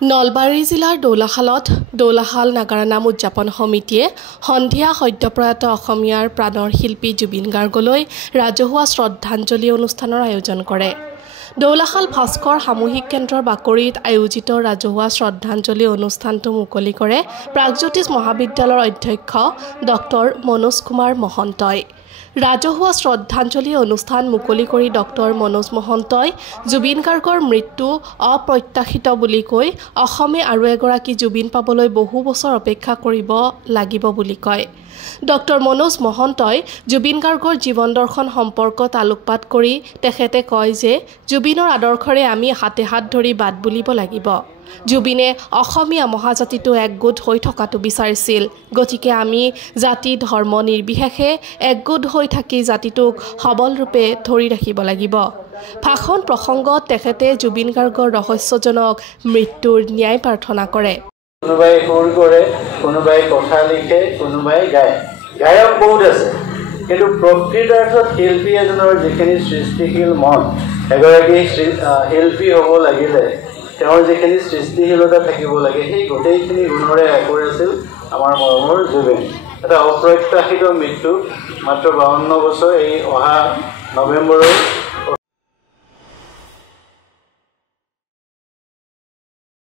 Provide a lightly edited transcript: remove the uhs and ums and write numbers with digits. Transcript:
নলবাৰী জিলাৰ দৌলাশাল নাগাৰা নাম উদযাপন সমিতিয়ে সন্ধিয়া সদ্যপ্ৰয়াত অসমীয়াৰ প্ৰাণৰ শিল্পী জুবিন গাৰ্গলৈ ৰাজহুৱা শ্ৰদ্ধাঞ্জলি অনুষ্ঠানৰ আয়োজন কৰে। দৌলাশাল ভাস্কৰ সামূহিক কেন্দ্ৰৰ বাকৰিত আয়োজিত ৰাজহুৱা শ্ৰদ্ধাঞ্জলি অনুষ্ঠানটো মুকলি কৰে প্ৰাগজ্যোতিষ মহাবিদ্যালয়ৰ অধ্যক্ষ ডক্টৰ মনোজ কুমাৰ মহন্তই। ৰাজহুৱা শ্ৰদ্ধাঞ্জলি অনুষ্ঠান মুকলি কৰি ডক্টৰ মনোজ মহন্তই জুবিন গাৰ্গৰ মৃত্যু অপ্ৰত্যাশিত বুলি কৈ অসমে আৰু এগৰাকী জুবিন পাবলৈ বহু বছৰ অপেক্ষা কৰিব লাগিব বুলি কয়। ডক্টৰ মনোজ মহন্তই জুবিন গাৰ্গৰ জীৱন দৰ্শন সম্পৰ্কত আলোকপাত কৰি তেখেতে কয় যে জুবিনৰ আদৰ্শৰে আমি হাতে হাত ধৰি বাট বুলিব লাগিব। জুবিনে অসমীয়া মহাজাতিটো একগোট হৈ থকাটো বিচাৰিছিল। গতিকে আমি জাতি ধৰ্ম নিৰ্বিশেষে একগোট হৈ থাকি জাতিটোক সবলৰূপে ধৰি ৰাখিব লাগিব। ভাষণ প্ৰসংগত তেখেতে জুবিন গাৰ্গৰ ৰহস্যজনক মৃত্যুৰ ন্যায় প্ৰাৰ্থনা কৰে। কোনোবাই সুৰ কৰে, কোনোবাই কথা লিখে, কোনোবাই গায়। গায়ক বহুত আছে, কিন্তু প্ৰকৃতাৰ্থত শিল্পী এজনৰ যিখিনি সৃষ্টিশীল মন, এগৰাকী শিল্পী হ'ব লাগিলে তেওঁৰ যিখিনি সৃষ্টিশীলতা থাকিব লাগে, সেই গোটেইখিনি গুণৰে একোৰ আছিল আমাৰ মৰমৰ জুবিন। এটা অপ্ৰত্যাশিত মৃত্যু, মাত্ৰ 52 বছৰ। এই অহা নৱেম্বৰৰ